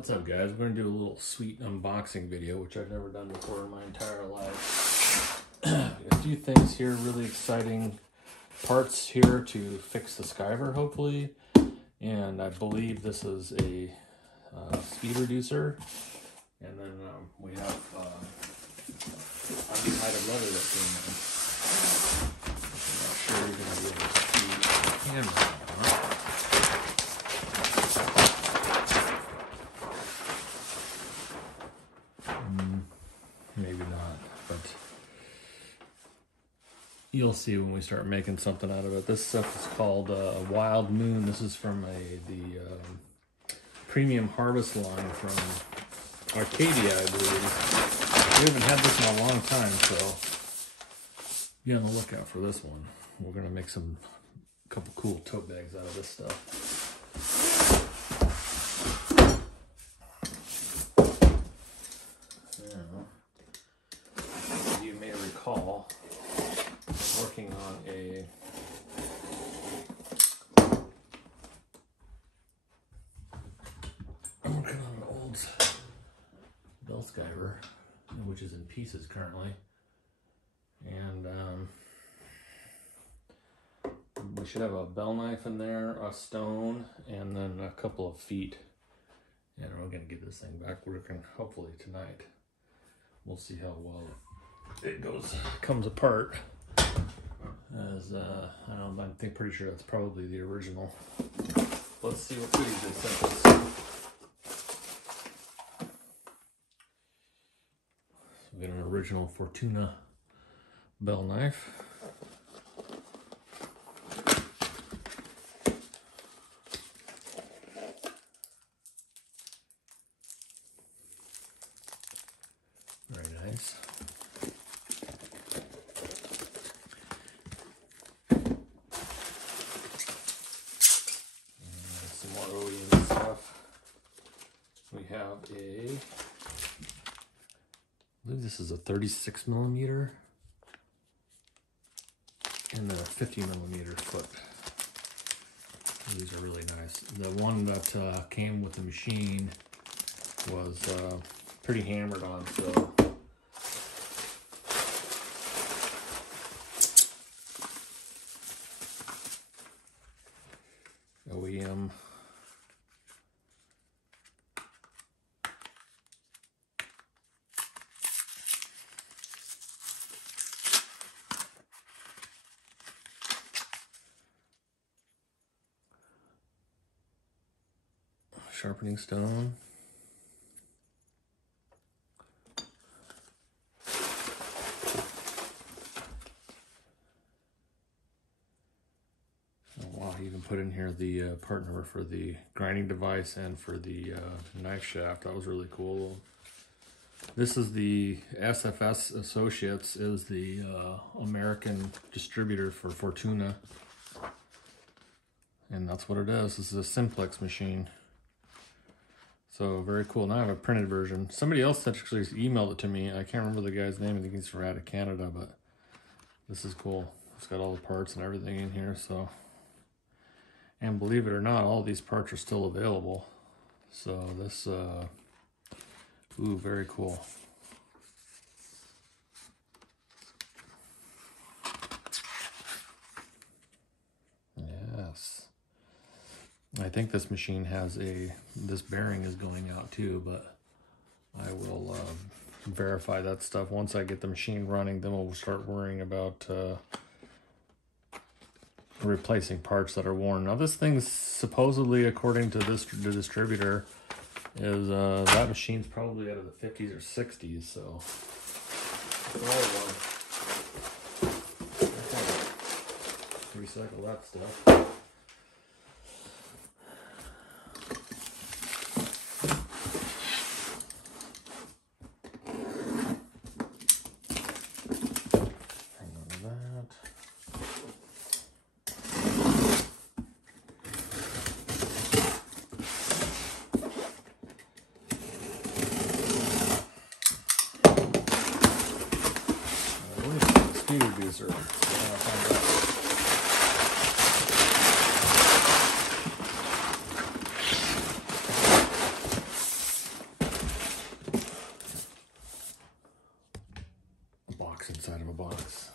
What's up, guys? We're going to do a little sweet unboxing video, which I've never done before in my entire life. A few things here, really exciting parts here to fix the Skiver, hopefully. And I believe this is a speed reducer. And then we have untied leather that came in. I'm not sure you're going to be able to see the camera. Maybe not, but you'll see when we start making something out of it. This stuff is called Wild Moon. This is from the Premium Harvest line from Arcadia, I believe. We haven't had this in a long time, so be on the lookout for this one. We're going to make a couple cool tote bags out of this stuff. Recall, I'm working on an old bell Skiver, which is in pieces currently, and we should have a bell knife in there, a stone, and then a couple of feet, and we're going to get this thing back working hopefully tonight. We'll see how well it comes apart. As I don't know, I'm pretty sure that's probably the original. Let's see what goodies they sent us. So we got an original Fortuna bell knife. Very nice. We have I believe this is a 36 millimeter and then a 50 millimeter foot. These are really nice. The one that came with the machine was pretty hammered on, so OEM. Sharpening stone. Oh, wow, you even put in here the part number for the grinding device and for the knife shaft. That was really cool. This is the SFS Associates, is the American distributor for Fortuna. And that's what it is. This is a simplex machine. So very cool. Now I have a printed version. Somebody else actually emailed it to me. I can't remember the guy's name. I think he's from out of Canada, but this is cool. It's got all the parts and everything in here. So, and believe it or not, all these parts are still available. So this, ooh, very cool. Yes. I think this machine has this bearing is going out too, but I will verify that stuff. Once I get the machine running, then we'll start worrying about replacing parts that are worn. Now this thing's supposedly, according to the distributor, is that machine's probably out of the 50s or 60s, so recycle that stuff. Speed reducer. box inside of a box.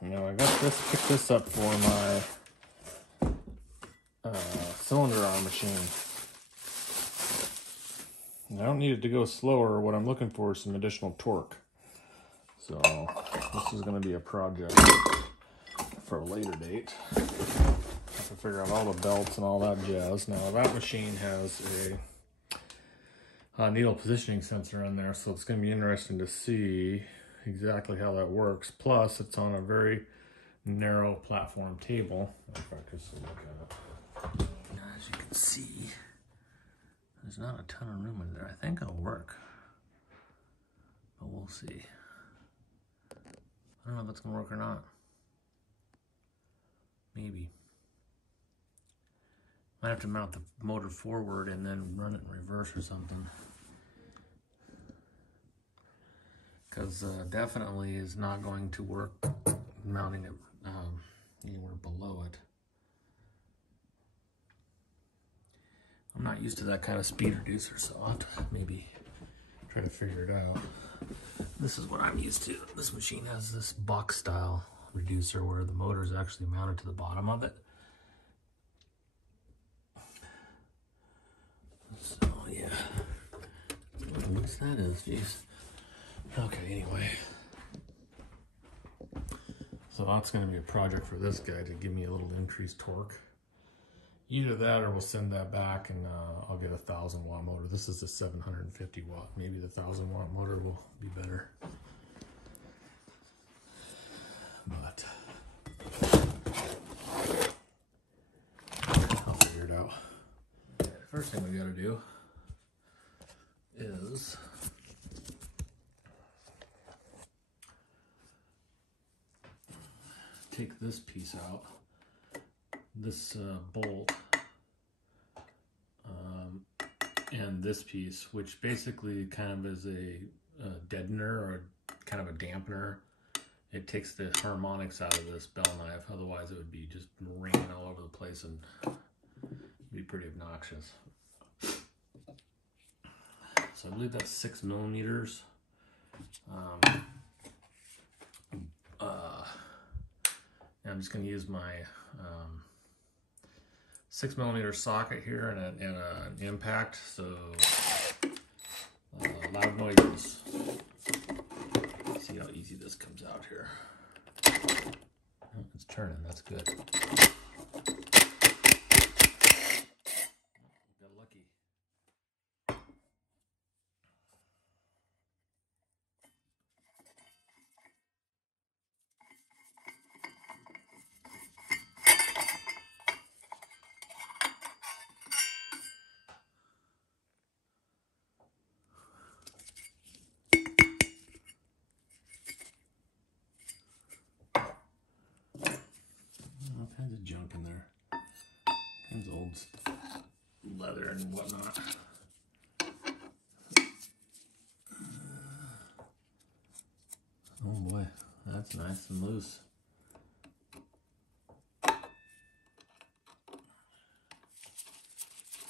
Now I got this, picked this up for my cylinder arm machine. And I don't need it to go slower. What I'm looking for is some additional torque. So this is going to be a project for a later date. I have to figure out all the belts and all that jazz. Now that machine has a needle positioning sensor on there, so it's going to be interesting to see exactly how that works. Plus, it's on a very narrow platform table. In fact, just look at it. As you can see, there's not a ton of room in there. I think it'll work, but we'll see. I don't know if it's gonna work or not. Maybe. Might have to mount the motor forward and then run it in reverse or something. Because definitely is not going to work mounting it anywhere below it. I'm not used to that kind of speed reducer, so I'll have to maybe try to figure it out. This is what I'm used to. This machine has this box style reducer where the motor is actually mounted to the bottom of it. So yeah, what's that is, jeez. Okay, anyway. So that's going to be a project for this guy to give me a little increased torque. Either that or we'll send that back and I'll get a 1,000 watt motor. This is a 750 watt. Maybe the 1,000 watt motor will be better. But I'll figure it out. Okay, the first thing we got to do is take this piece out, this bolt, and this piece, which basically kind of is a deadener or kind of a dampener. It takes the harmonics out of this bell knife, otherwise it would be just ringing all over the place and be pretty obnoxious. So I believe that's 6 millimeters. I'm just going to use my 6 millimeter socket here and an impact, so loud noises. Let's see how easy this comes out here. Oh, it's turning, that's good. Got lucky. All kinds of junk in there. Kinds of old leather and whatnot. Oh boy, that's nice and loose.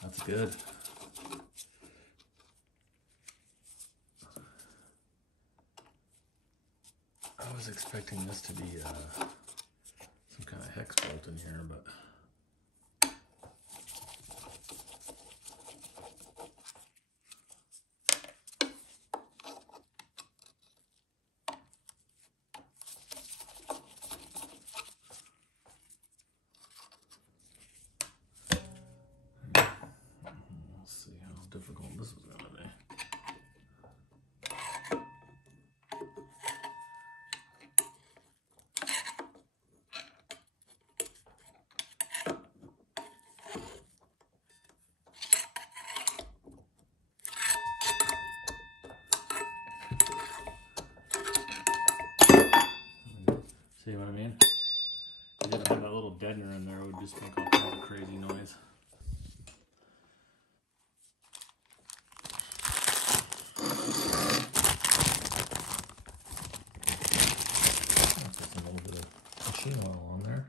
That's good. I was expecting this to be some kind of hex bolt in here, but let's see how difficult this is going to be. just make all kinds of crazy noise. I'll put a little bit of machine oil on there.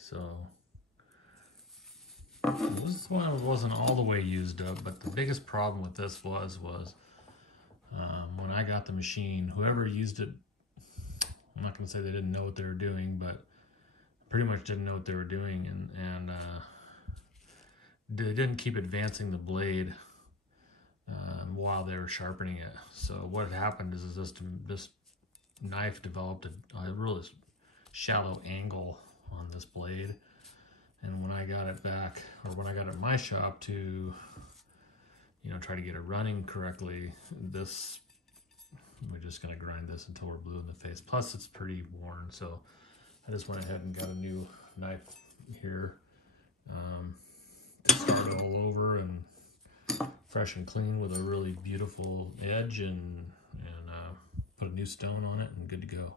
So this one wasn't all the way used up, but the biggest problem with this was when I got the machine, whoever used it, I'm not going to say they didn't know what they were doing, but pretty much didn't know what they were doing, and they didn't keep advancing the blade while they were sharpening it. So what happened is this knife developed a really shallow angle on this blade, and when I got it back, or when I got it in my shop to, you know, try to get it running correctly, we're just going to grind this until we're blue in the face. Plus it's pretty worn, so I just went ahead and got a new knife here to start it all over and fresh and clean with a really beautiful edge, and put a new stone on it and good to go.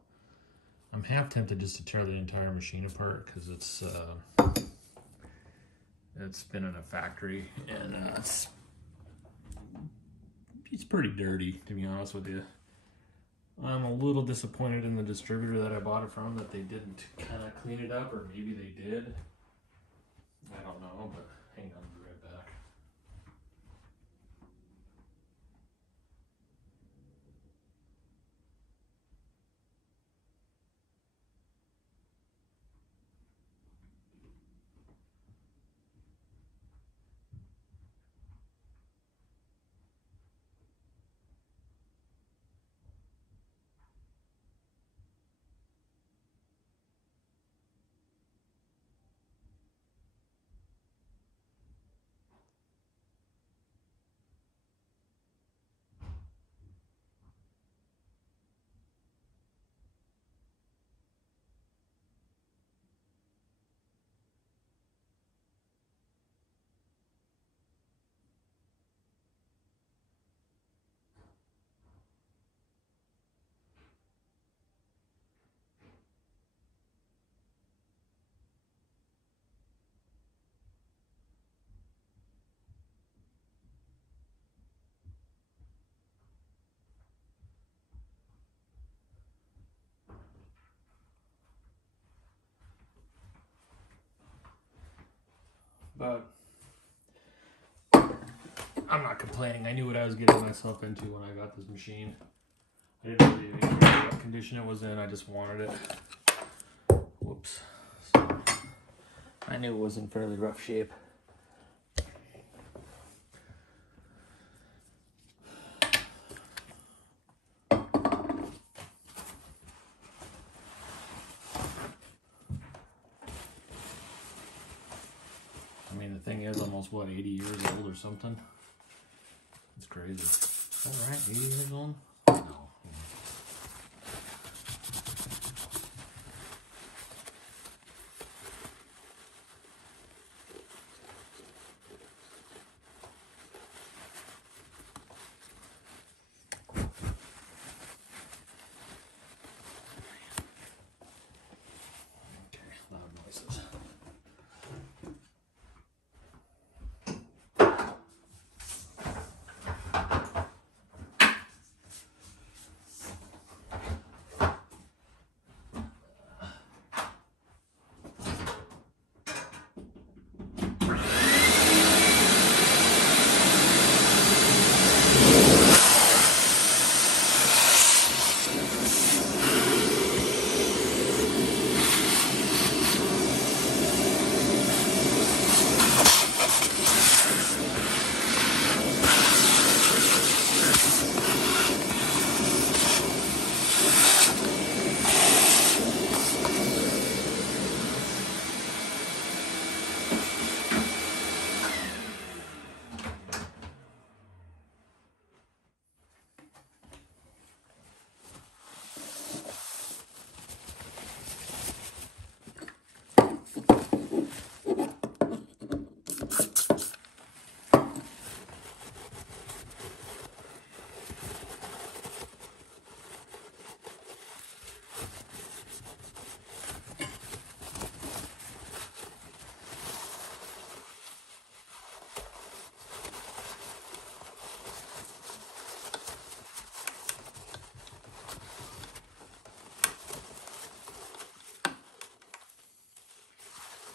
I'm half tempted just to tear the entire machine apart because it's been in a factory, and it's pretty dirty, to be honest with you. I'm a little disappointed in the distributor that I bought it from, that they didn't kind of clean it up, or maybe they did. I don't know, but hang on, I'll be right back. But I'm not complaining. I knew what I was getting myself into when I got this machine. I didn't really even care what condition it was in. I just wanted it. Whoops. So I knew it was in fairly rough shape. I mean, the thing is almost, what, 80 years old or something? It's crazy. Is that right? 80 years old? No. Okay, loud noises.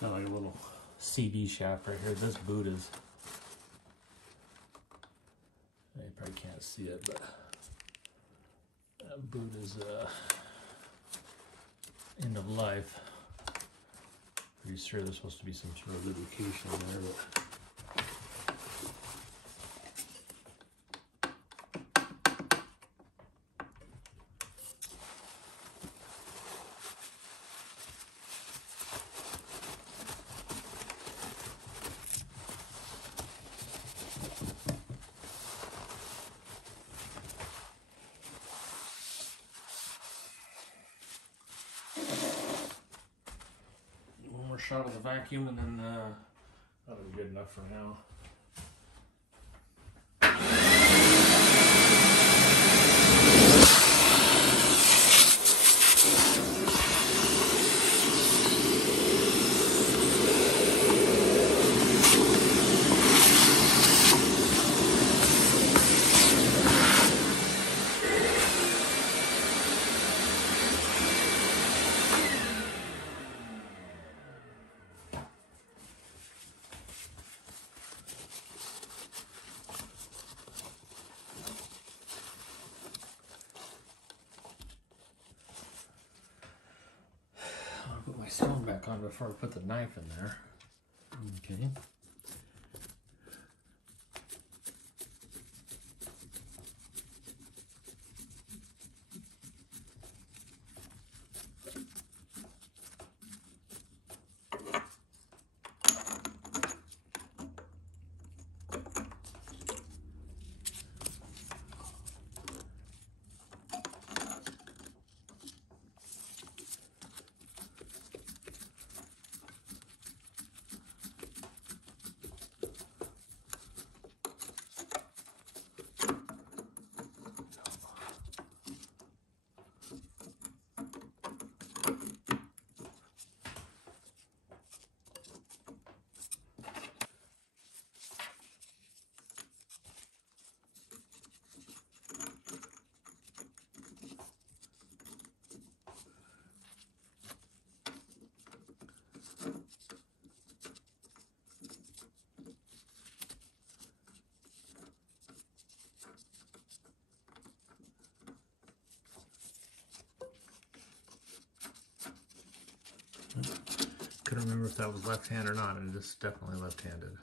got like a little CD shaft right here. This boot is, you probably can't see it, but that boot is end of life. Pretty sure there's supposed to be some sort of lubrication in there, but shot of the vacuum, and then that'll be good enough for now. Put my stone back on before I put the knife in there. Okay. Couldn't remember if that was left hand or not, and it's definitely left-handed.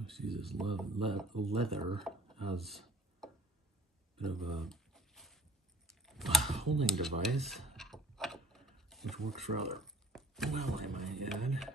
Let's use this leather as a bit of a holding device, which works rather well, I might add.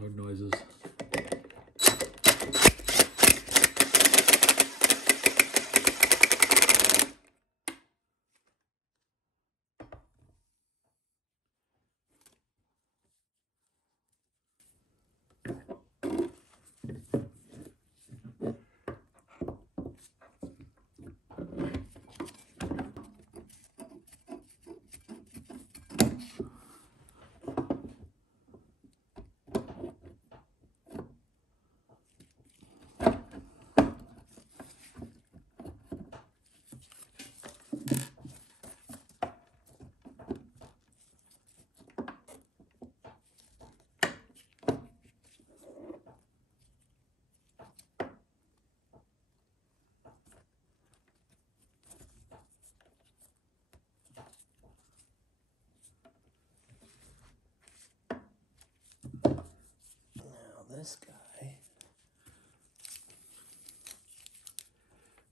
Loud noises. This guy.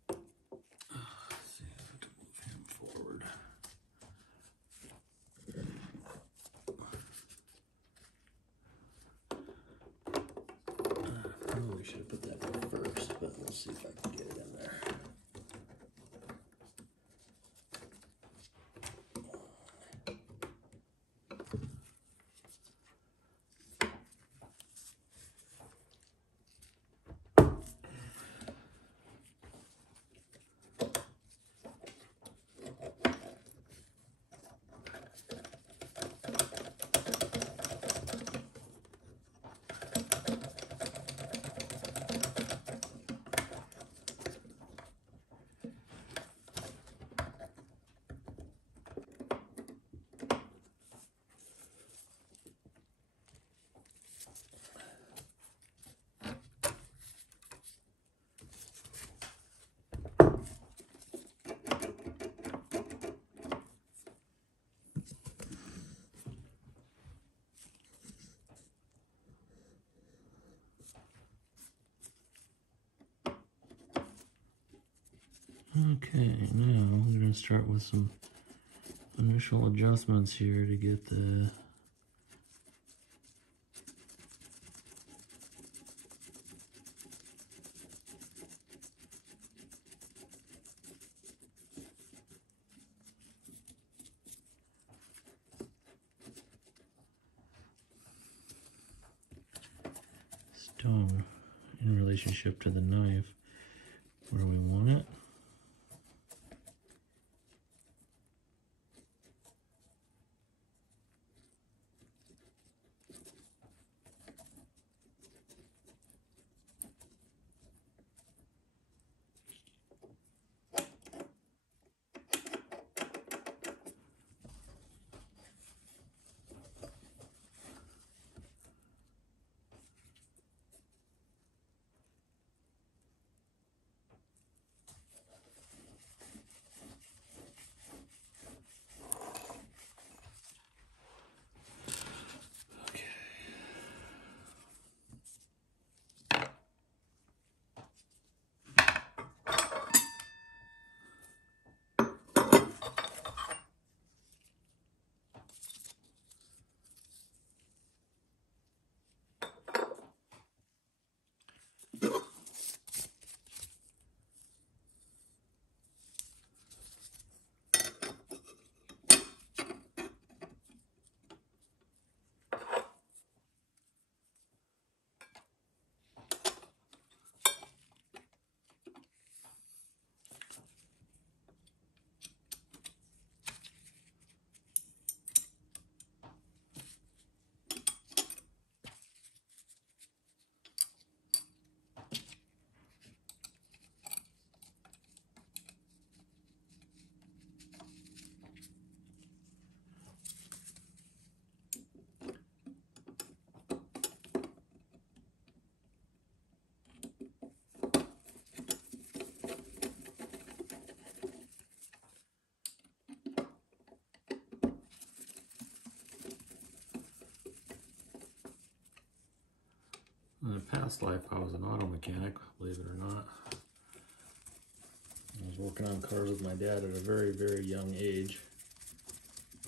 Let's see if I can move him forward. Probably should have put that in first, but we'll see if I can get it in there. Okay, now we're going to start with some initial adjustments here to get the stone in relationship to the knife where we want it. In a past life, I was an auto mechanic, believe it or not. I was working on cars with my dad at a very, very young age.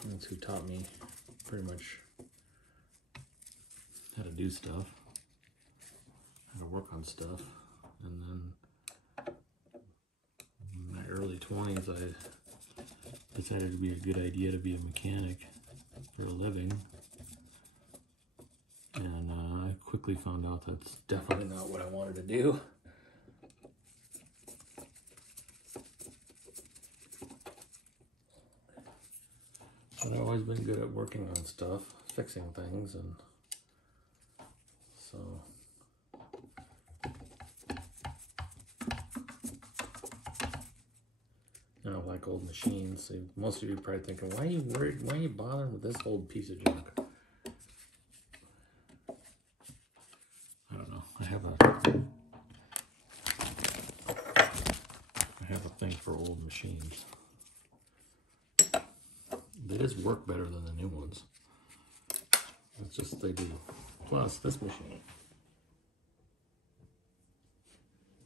That's who taught me pretty much how to do stuff, how to work on stuff. And then in my early 20s, I decided it would be a good idea to be a mechanic for a living. And I quickly found out that's definitely not what I wanted to do. But I've always been good at working on stuff, fixing things, and so I don't like old machines. So most of you are probably thinking, why are you worried? Why are you bothering with this old piece of junk? I don't know. I have a thing for old machines. They just work better than the new ones. It's just they do. Plus, this machine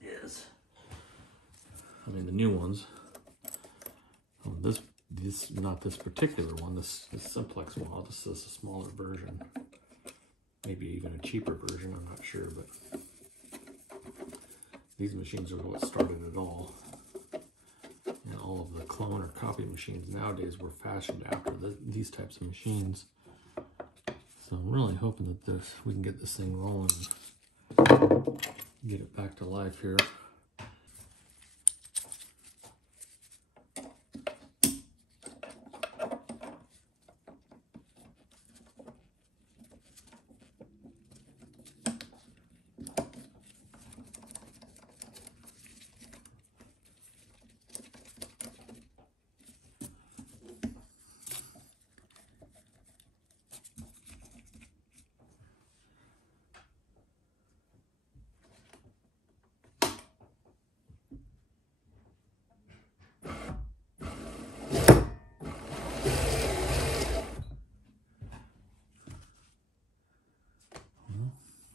is, I mean, the new ones. This not this particular one. This simplex model. This is a smaller version. Maybe even a cheaper version. I'm not sure, but these machines are what started it all. And all of the clone or copy machines nowadays were fashioned after these types of machines. So I'm really hoping that we can get this thing rolling and get it back to life here.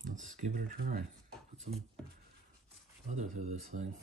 Let's give it a try. Put some leather through this thing.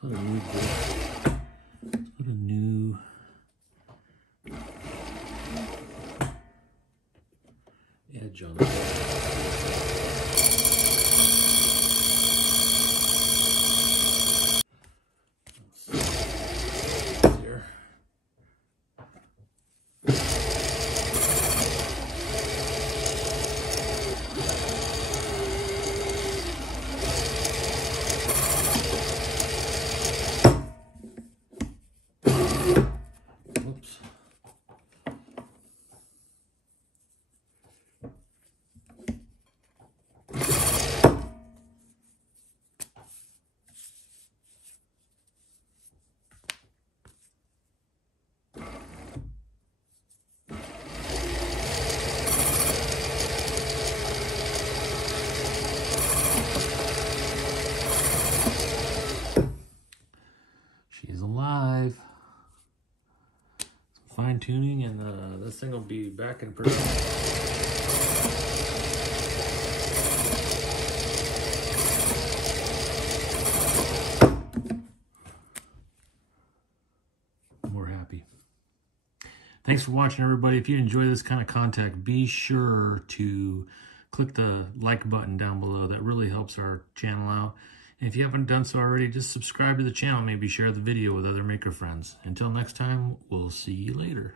Put a new edge on it. Here. Fine tuning, and this thing will be back in production. We're happy. Thanks for watching, everybody. If you enjoy this kind of content, be sure to click the like button down below. That really helps our channel out. And if you haven't done so already, just subscribe to the channel. Maybe share the video with other maker friends. Until next time, we'll see you later.